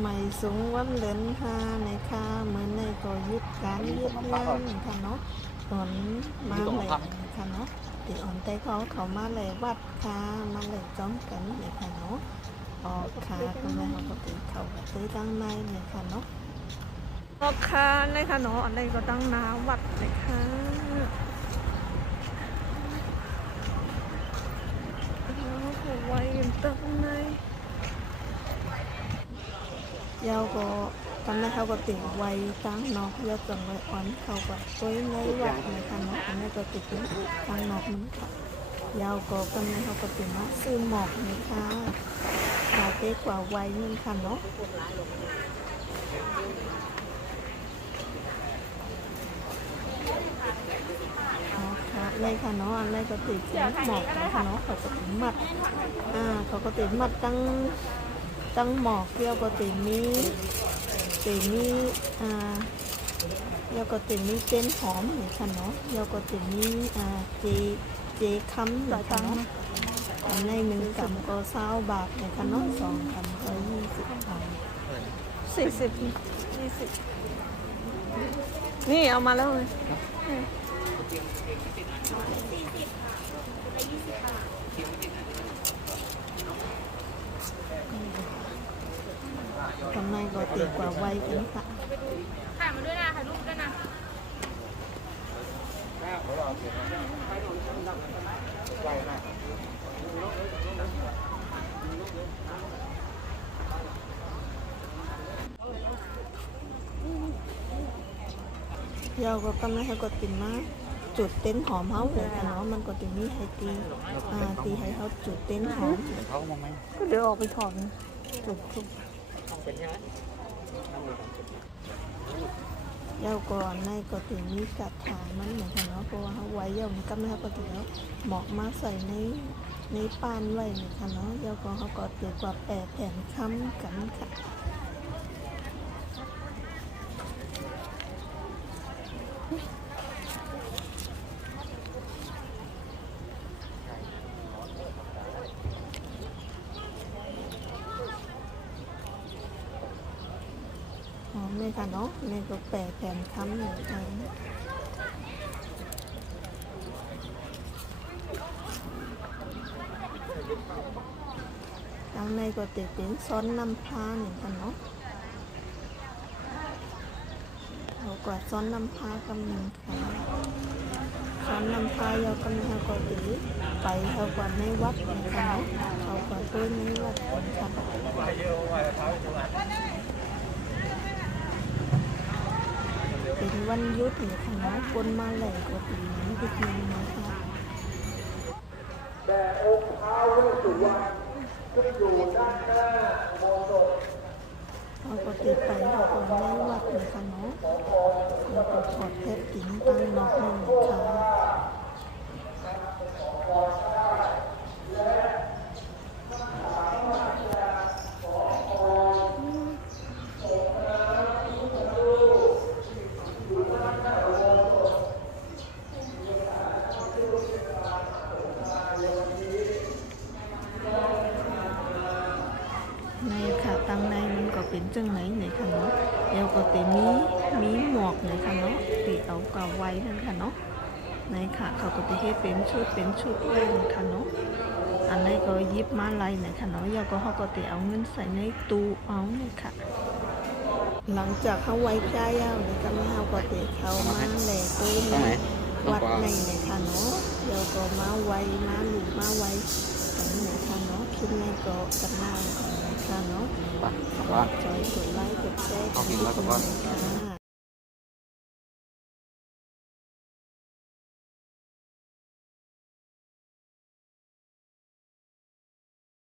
ไม่สูงวันเดินหาในค่าเหมือนในก็ยึดการยึดงานนะคะเนาะตอนมาเลยนะคะเนาะตีอ่อนใจเขามาเลยวัดค่ามาเลยจ้อมกันนะคะเนาะออกค่าก็ไม่เขาก็ตีเขาซื้อตั้งในนะคะเนาะออกค่านะคะเนาะอะไรก็ตั้งนาวัดนะคะไว้ตั้งในยาวก็ตอนแรกเขาก็ติดไว้ตั้งนอกยาวจังไว้อ่อนเขาก็ตัวในวัดนะคะเนาะอันนี้ก็ติดตั้งนอกมันค่ะยาวก็ตอนนี้เขาก็ติดมาซื้อหมอกนะคะขายเต๊กว่าไว้นึงค่ะเนาะเลยค่ะเนาะอะไรก็ติดหมอกนะคะเนาะเขาก็ติดมัดเขาก็ติดมัดตั้งหมอกเดียวก็ติดนี้เดี๋ยวก็ติดนี้เต้นหอมเหมือนกันเนาะเดี๋ยวก็ติดนี้เจค้ำเหมือนกันเนาะอันใน1 กรัมก็20 บาทเหมือนกันเนาะ2 กรัมก็20 บาท40 20นี่เอามาแล้วเลยทำไมก็ตีกว่าไวกันค่ะถ่ายมาด้วยนะถ่ายรูปด้วยนะเดี๋ยวก็กำลังให้ก็ติดมาจุดเต้นหอมเขาเลยค่ะเนาะมันก็ติดนี้ให้ตีให้เขาจุดเต้นหอมเขามองไหมก็เดี๋ยวออกไปถอนจุดเดี๋ยวก่อนในก็ติดนี้กัดถางมันเหมือนกันเนาะเพราะว่าเขาไว้เดี๋ยวมันกำลังให้ก็ติดแล้วหมอกมาใส่ในปานไว้เหมือนกันเนาะเดี๋ยวก่อนเขาก็ติดกว่า8 แผ่นค้ำกันค่ะนี่ค่ะเนาะนี่ก็8 แผ่นค้ำเหมือนกันข้างในก็ติดเป็นซ้อนน้ำพาเหมือนกันเนาะเอากว่าซ้อนน้ำพากำลังค่ะซ้อนน้ำพายาวกำลังก็ติดไปเอากว่าในวัดเหมือนกันเนาะเอากว่าตัวในวัดเหมือนกันเป็นวันหยุดเหมือนกันเนาะคนมาแหล่ก็ปีนี้ดีจริงนะคะแต่องค์ท้าวเวสสุวรรณซึ่งอยู่ด้านหน้าโบสถ์เขาก็ติดไปเขาก็ในวัดเหมือนกันเนาะแล้วก็ถอดเพชรติ้งตั้งนอกนั่นค่ะในค่ะตั้งในมันก็เป็นจังไหนในค่ะเนาะเดี๋ยวก็ติมีหมวกในค่ะเนาะตีเอากาไว้นั่นค่ะเนาะในค่ะเขาก็จะให้เป็นชุดไว้ในค่ะเนาะอันนี้ก็ยิบมาไล่ในค่ะเนาะเดี๋ยวก็เขาก็จะเอาเงินใส่ในตู้เอาเนี่ยค่ะหลังจากเขาไว้ใจเอาเนี่ยก็ไม่เอาก็จะเขามาแหล่ตู้ในวัดในค่ะเนาะเดี๋ยวก็มาไว้มาหลุดมาไว้กันนะคะเนาะคลิปนี้ก็กันหน้าค่ะเนาะจอยกดไลค์กดแชร์กันด้วยค่ะ